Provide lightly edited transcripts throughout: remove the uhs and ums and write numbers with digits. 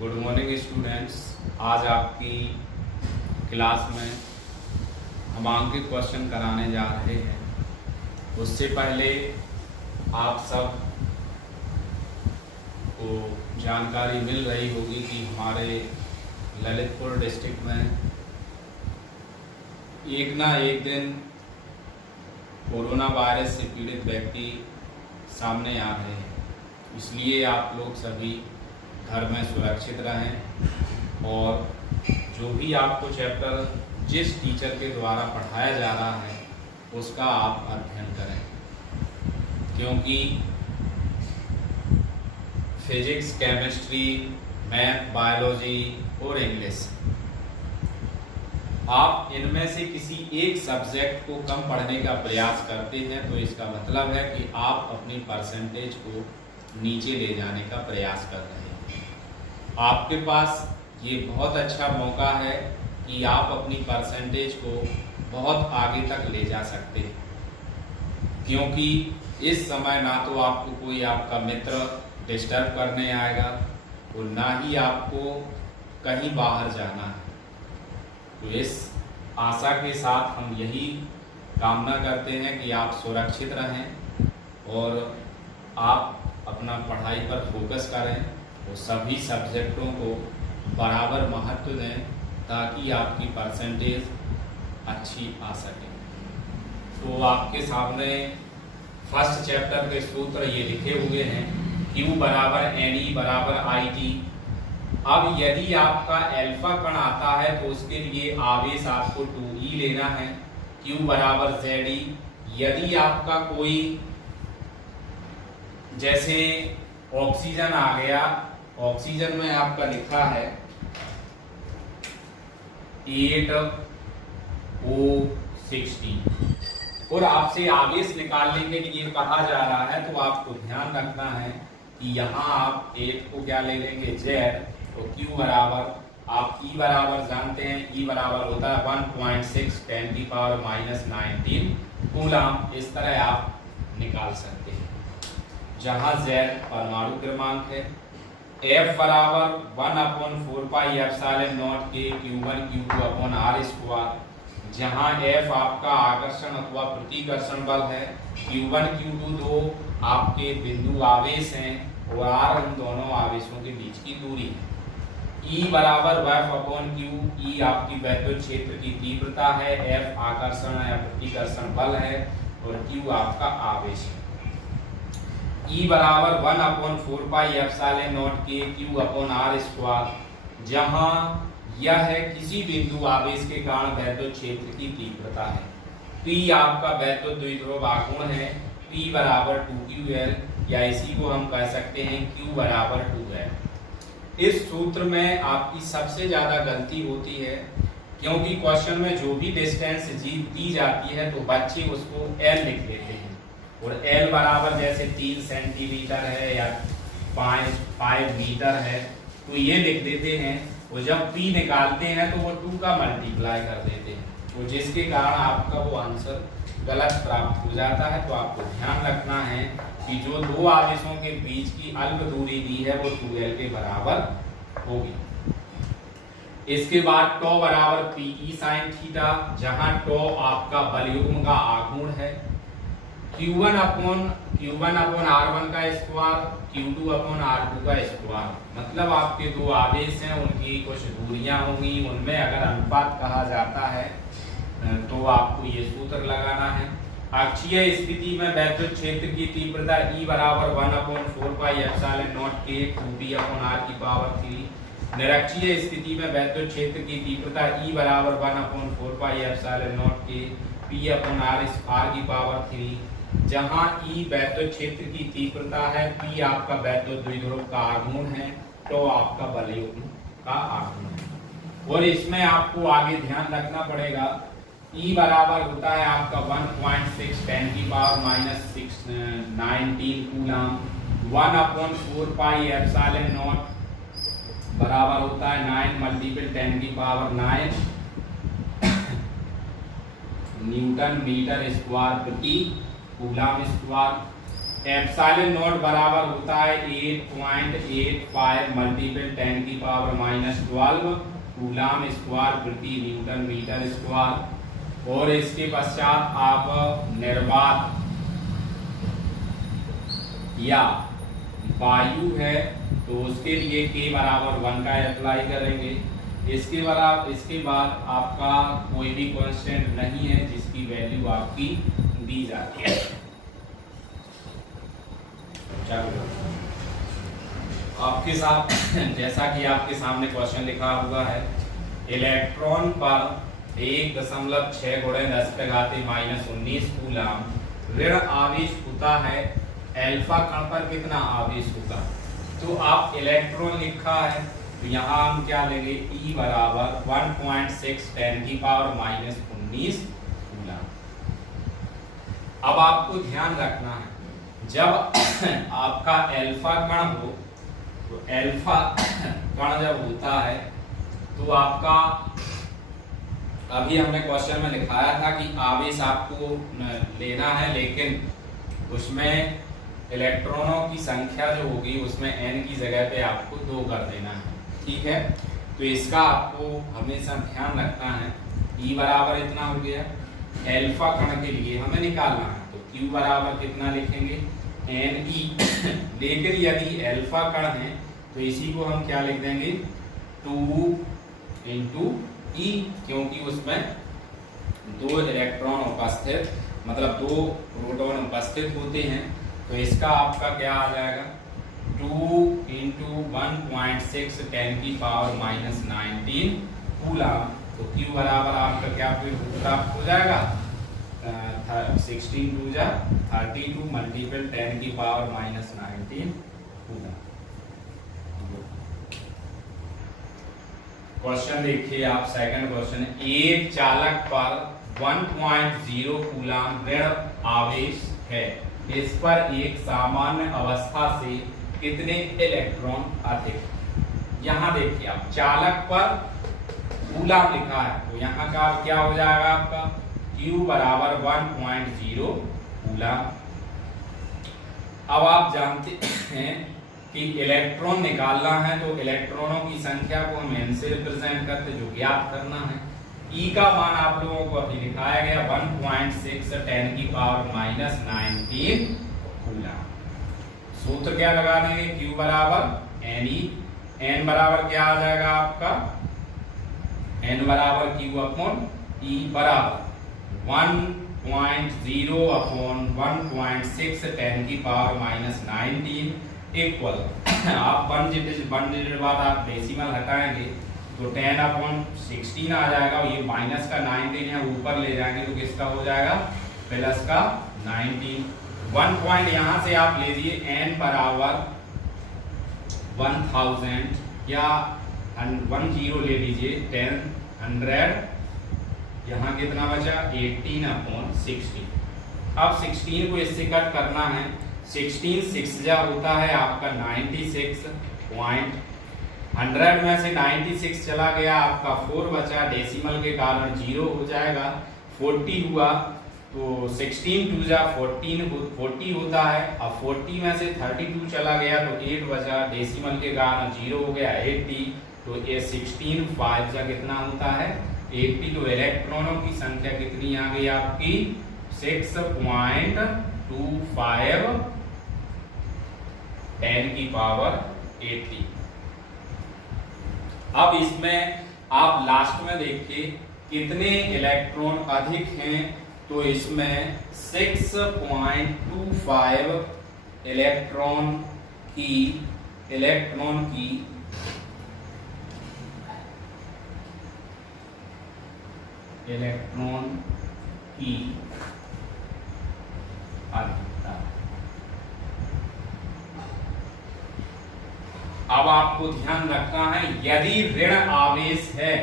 Good morning students. आज आपकी class में हम अंकित क्वेश्चन कराने जा रहे हैं। उससे पहले आप सब को जानकारी मिल रही होगी कि हमारे ललितपुर डिस्ट्रिक्ट में एक ना एक दिन कोरोना वायरस से पीड़ित व्यक्ति सामने आ रहे हैं। इसलिए आप लोग सभी घर में सुरक्षित रहें और जो भी आपको चैप्टर जिस टीचर के द्वारा पढ़ाया जा रहा है उसका आप अध्ययन करें, क्योंकि फिजिक्स, केमिस्ट्री, मैथ, बायोलॉजी और इंग्लिश आप इनमें से किसी एक सब्जेक्ट को कम पढ़ने का प्रयास करते हैं तो इसका मतलब है कि आप अपनी परसेंटेज को नीचे ले जाने का प्रयास कर रहे हैं। आपके पास ये बहुत अच्छा मौका है कि आप अपनी परसेंटेज को बहुत आगे तक ले जा सकते हैं, क्योंकि इस समय ना तो आपको कोई आपका मित्र डिस्टर्ब करने आएगा और ना ही आपको कहीं बाहर जाना है। तो इस आशा के साथ हम यही कामना करते हैं कि आप सुरक्षित रहें और आप अपना पढ़ाई पर फोकस करें और सभी सब्जेक्टों को बराबर महत्व दें ताकि आपकी परसेंटेज अच्छी आ सके। तो आपके सामने फर्स्ट चैप्टर के सूत्र ये लिखे हुए हैं, Q बराबर NE बराबर IT। अब यदि आपका अल्फा कण आता है तो उसके लिए आवेश आपको 2E लेना है। Q बराबर ZE। यदि आपका कोई जैसे ऑक्सीजन आ गया, ऑक्सीजन में आपका लिखा है 8O16 और आपसे आवेश निकालने के लिए कहा जा रहा है, तो आपको ध्यान रखना है कि यहाँ आप 8 को क्या ले लेंगे Z, तो Q बराबर आप E बराबर जानते हैं, E बराबर होता है 1.6 10⁻⁻19 कूलम। इस तरह आप निकाल सकते हैं, जहाँ Z परमाणु क्रमांक है। F बराबर 1/4πε0 के Q1 Q2 upon R square, जहाँ F आपका आकर्षण अथवा प्रतिकर्षण बल है, Q1 Q2 दो आपके बिंदु आवेश हैं और R उन दोनों आवेशों के बीच की दूरी है। E बराबर F/Q, E आपकी वैद्युत क्षेत्र की तीव्रता है, F आकर्षण या प्रतिकर्षण बल है और Q आपका आवेश है। E बराबर 1/4πε0 के Q अपॉन R स्क्वायर, जहाँ यह है किसी बिंदु आवेश के कारण वैद्युत क्षेत्र की तीव्रता है। P आपका वैद्युत द्विध्रुव आघूर्ण है, P बराबर 2QL, या इसी को हम कह सकते हैं Q बराबर 2L। इस सूत्र में आपकी सबसे ज्यादा गलती होती है, क्योंकि क्वेश्चन में जो भी डिस्टेंस दी जाती है तो बच्चे उसको L लिख लेते हैं और L बराबर जैसे 3 सेंटीमीटर है या 5 मीटर है तो ये लिख देते हैं, और जब P निकालते हैं तो वो 2 का मल्टीप्लाई कर देते हैं, तो जिसके कारण आपका वो आंसर गलत प्राप्त हो जाता है। तो आपको ध्यान रखना है कि जो दो आवेशों के बीच की अल्प दूरी दी है वो 2L के बराबर होगी। इसके बाद टॉ बराबर PE sin थीटा, जहां टॉ आपका बलयुग्म का आघूर्ण है। Q1 अपॉन R1 का स्क्वायर, Q2 अपॉन R2 का स्क्वायर, मतलब आपके दो आवेश हैं उनकी कुछ दूरियां होंगी, उनमें अगर अनुपात कहा जाता है तो आपको ये सूत्र लगाना है। अक्षीय स्थिति में वैद्युत क्षेत्र की तीव्रता E बराबर 1/4πε0 के 2D/R⁴। निरक्षीय स्थिति में वैद्युत क्षेत्र की तीव्रता E बराबर 1/4πε0 के P/R⁴, जहाँ E वैद्युत क्षेत्र की तीव्रता है, P आपका वैद्युत द्विध्रुव का आघूर्ण है, तो आपका बलयुग्म का आघूर्ण है। और इसमें आपको आगे ध्यान रखना पड़ेगा, E बराबर होता है आपका 1.6 10⁻⁻19 कूलम, 1/4πε0 बराबर होता है 9 × 10⁻⁹ न्यूटन मीटर स्क्वायर प्रति कूलम स्क्वायर। एप्सिलॉन नॉट बराबर होता है 8.85 मल्टीपल 10 की पावर -12 कूलम स्क्वायर प्रति न्यूटन मीटर स्क्वायर। और इसके पश्चात आप निर्वात या वायु है तो उसके लिए k बराबर 1 का अप्लाई करेंगे। इसके बाद आपका कोई भी कांस्टेंट नहीं है जिसकी वैल्यू आपकी दी जाती है। आपके साथ जैसा कि आपके सामने क्वेश्चन लिखा हुआ है, इलेक्ट्रॉन पर 1.6 × 10⁻⁻19 कूलम ऋण आवेश होता है। अल्फा कण पर कितना आवेश होगा? तो आप इलेक्ट्रॉन लिखा है तो यहाँ हम क्या लेंगे, E बराबर 1.6 10⁻⁻19 कूलम। अब आपको ध्यान रखना है, जब आपका अल्फा कण हो तो अल्फा कण जब होता है तो आपका, अभी हमने क्वेश्चन में लिखाया था कि आवेश आपको लेना है, लेकिन उसमें इलेक्ट्रॉनों की संख्या जो होगी उसमें n की जगह पे आपको 2 कर देना है। ठीक है, तो इसका आपको हमेशा ध्यान रखना है। E बराबर इतना हो गया, अल्फा कण के लिए हमें निकालना है तो Q बराबर कितना लिखेंगे, Ne। लेकिन यदि अल्फा कण है तो इसी को हम क्या लिख देंगे, 2 × E, क्योंकि उसमें 2 इलेक्ट्रॉन उपस्थित, मतलब 2 प्रोटॉन उपस्थित होते हैं। तो इसका आपका क्या आ जाएगा, 2 × 1.6 10⁻⁻19 कूलम। तो Q बराबर आपका क्या प्राप्त हो जाएगा, 16 2 जा 32 मल्टीपल 10⁻⁻19 कूलम। क्वेश्चन देखिए आप, सेकंड क्वेश्चन, एक चालक पर 1.0 कूलम ऋण आवेश है। इस पर एक सामान्य अवस्था से कितने इलेक्ट्रॉन अधिक? यहाँ देखिए आप, चालक पर कूलम लिखा है तो यहाँ का क्या हो जाएगा आपका, Q बराबर 1.0 कूलम। अब आप जानते हैं कि इलेक्ट्रॉन निकालना है तो इलेक्ट्रॉनों की संख्या को हम n से रिप्रेजेंट करते, जो ज्ञात करना है। E का मान आप लोगों को अभी दिखाया गया 1.6 10⁻⁻19 कूलम। सूत्र क्या लगा देंगे, Q बराबर Ne, n बराबर क्या आ जाएगा आपका, n बराबर Q/E बराबर 1.0 / 1.6 10⁻⁻19 इक्वल, आप 1 डिजिट बाद आप डेसिमल हटाएंगे तो 10/16 आ जाएगा। ये माइनस का 19 है, ऊपर ले जाएंगे तो किसका हो जाएगा, प्लस का 19। 1 पॉइंट यहाँ से आप लीजिए, n बराबर 1000 या 10 ले लीजिए, 10 100, यहाँ कितना बचा 18/16। अब 16 को इससे कट करना है, 16 6 जा होता है आपका 96 पॉइंट, 100 में से 96 चला गया, आपका 4 बचा, डेसिमल के कारण 0 हो जाएगा। 40 हुआ तो 16 2 जा 40 होता है। अब 40 में से 32 चला गया तो 8 बचा, डेसिमल के कारण 0 हो गया 80। तो ये 16 5 जा कितना होता है 80। तो इलेक्ट्रॉनों की संख्या कितनी आ गई आपकी 6.25 10⁻80। अब इसमें आप लास्ट में देखिए कितने इलेक्ट्रॉन अधिक हैं, तो इसमें 6.25 इलेक्ट्रॉन की अधिकता। अब आपको ध्यान रखना है, यदि ऋण आवेश है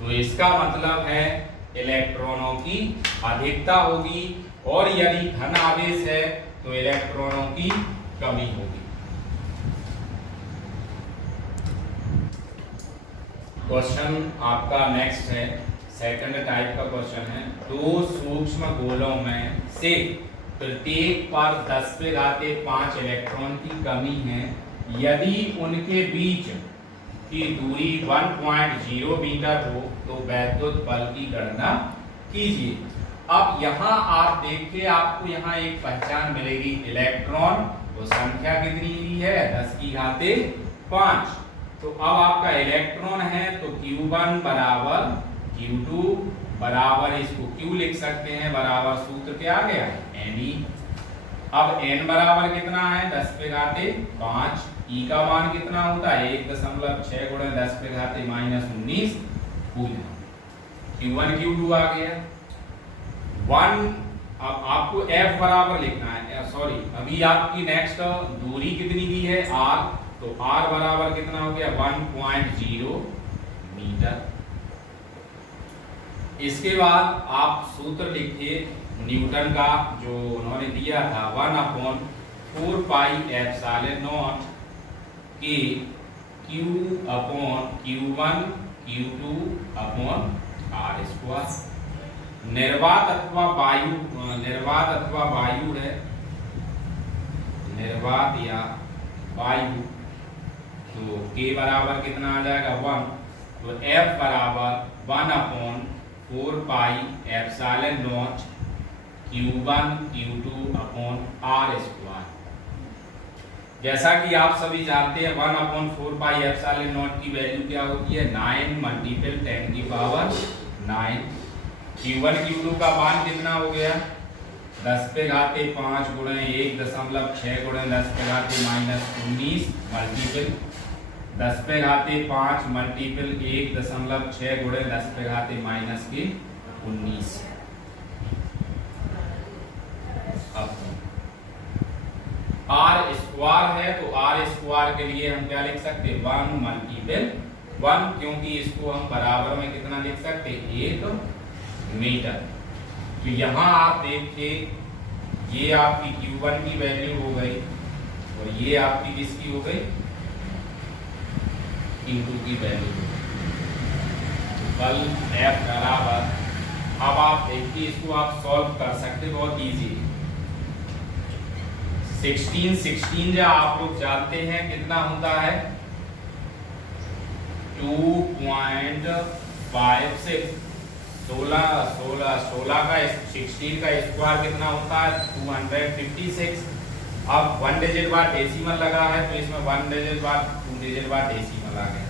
तो इसका मतलब है इलेक्ट्रॉनों की अधिकता होगी, और यदि धन आवेश है तो इलेक्ट्रॉनों की कमी होगी। क्वेश्चन आपका नेक्स्ट है, सेकंड टाइप का क्वेश्चन है। दो सूक्ष्म गोलों में से प्रत्येक पर 10 पे घाते 5 इलेक्ट्रॉन की कमी है यदि उनके बीच की दूरी 1.0 मीटर हो तो वैद्युत बल की गणना कीजिए। अब यहाँ आप देखिए, आपको यहाँ एक पहचान मिलेगी, इलेक्ट्रॉन तो संख्या कितनी दी है 10 की घाते 5। तो अब आपका इलेक्ट्रॉन है तो Q1 बराबर Q2 बराबर, इसको Q लिख सकते हैं, बराबर सूत्र क्या गया Ne। अब N बराबर कितना है 10 पे घाते 5, E का मान कितना होता है 1.6 गुणा 10 पे घाते -19 कूलम। Q1 Q2 आ गया 1। अब आपको F बराबर लिखना है, सॉरी अभी आपकी नेक्स्ट दूरी कितनी दी है R, तो R बराबर कितना हो गया 1.0 मीटर। इसके बाद आप सूत्र लिखिए न्यूटन का जो उन्होंने दिया था 1/4 पाई एप्सिलॉन नॉट के Q upon Q1 Q2 upon R square. निर्वात अथवा वायु है, निर्वात या वायु, तो K बराबर कितना आ जाएगा 1, तो F बराबर 1/4 pi epsilon not Q1 Q2 upon R square. जैसा कि आप सभी जानते हैं 1/4 पाई एप्सिलॉन नॉट की वैल्यू क्या होती है 9 मल्टीपल 10 की पावर 9। Q1 Q2 का मान कितना हो गया 10 पे घाते 5 गुणे 1.6 गुणे 10 पे घाते -19 मल्टीपल 10 पे घाते 5 मल्टीपल 1.6 गुणे 10 पे घाते -19। R स्क्वायर है तो R स्क्वायर के लिए हम क्या लिख सकते हैं 1 मल्टीपल 1, क्योंकि इसको हम बराबर में कितना लिख सकते हैं 1 मीटर। तो यहाँ आप देखिए ये आपकी Q1 की वैल्यू हो गई और ये आपकी किसकी हो गई Q2 की वैल्यू हो गई। बल F बराबर, अब आप देखिए इसको आप सॉल्व कर सकते, बहुत इजी। 16 जो आप लोग जानते हैं कितना होता है 2.56, 16 का 16 का स्क्वायर कितना होता है 256। अब 1 डिजिट बाद डेसिमल लगा है तो इसमें 1 डिजिट बाद 2 डिजिट बाद डेसिमल आ गया,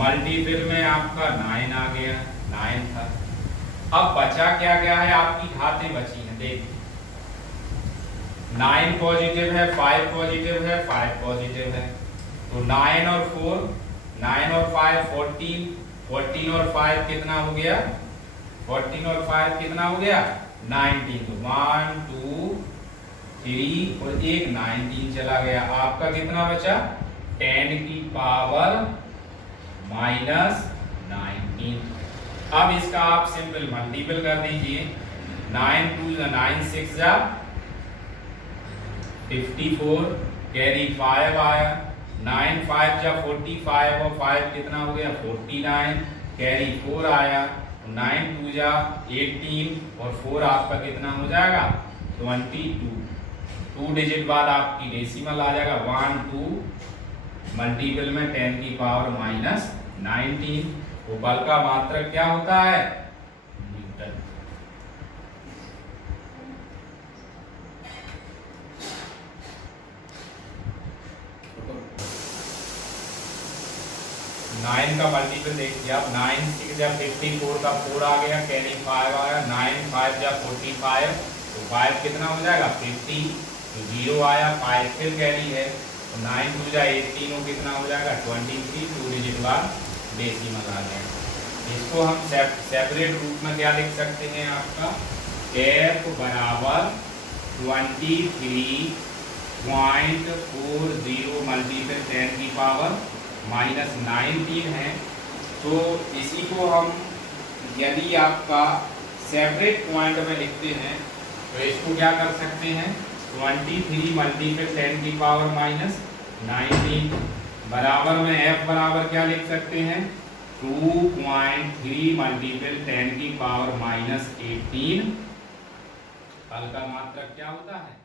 मल्टीपल में आपका 9 आ गया, 9 था। अब बचा क्या गया है, आपकी घातें बची हैं, देखिए 9 पॉजिटिव है, 5 पॉजिटिव है, 5 पॉजिटिव है, तो 9 और 4, 9 और 5 14, 14 और 5 कितना हो गया 14 और 5 कितना हो गया 19, तो 1 2 3 और 1 19 चला गया। आपका कितना बचा 10 की पावर -19। अब इसका आप सिंपल मल्टीपल कर दीजिए, 9 2 9 6 जा 54, कैरी 5 आया, 9 5 जा 45 और 5 कितना हो गया 49, कैरी 4 आया, 9 2 जा 18 और 4 आपका कितना हो जाएगा 22। 2 डिजिट बाद आपकी डेसिमल आ जाएगा 1 2, मल्टीपल में 10 की पावर -19। तो बल का मात्रक क्या होता है न्यूटन। नाइन का मल्टीपल देखिए आप, 9 6 जा 54 का 4 आ गया, कैरी 5 आया, 9 5 जा 45, तो 5 कितना हो जाएगा 50, तो 0 आया, 5 फिर कैरी है, तो 9 2 जा 18 वो कितना हो जाएगा 23, 2 डिजिट बाद डेसिमल आ जाएगा। इसको हम सेपरेट रूप में क्या लिख सकते हैं, आपका F बराबर 23.40 मल्टीपल 10 की पावर -19 है। तो इसी को हम यदि आपका सेपरेट पॉइंट में लिखते हैं तो इसको क्या कर सकते हैं 23 मल्टीपल 10 की पावर -19 बराबर में F बराबर क्या लिख सकते हैं 2.3 मल्टीपल 10 की पावर -18 बल का मात्रक क्या होता है?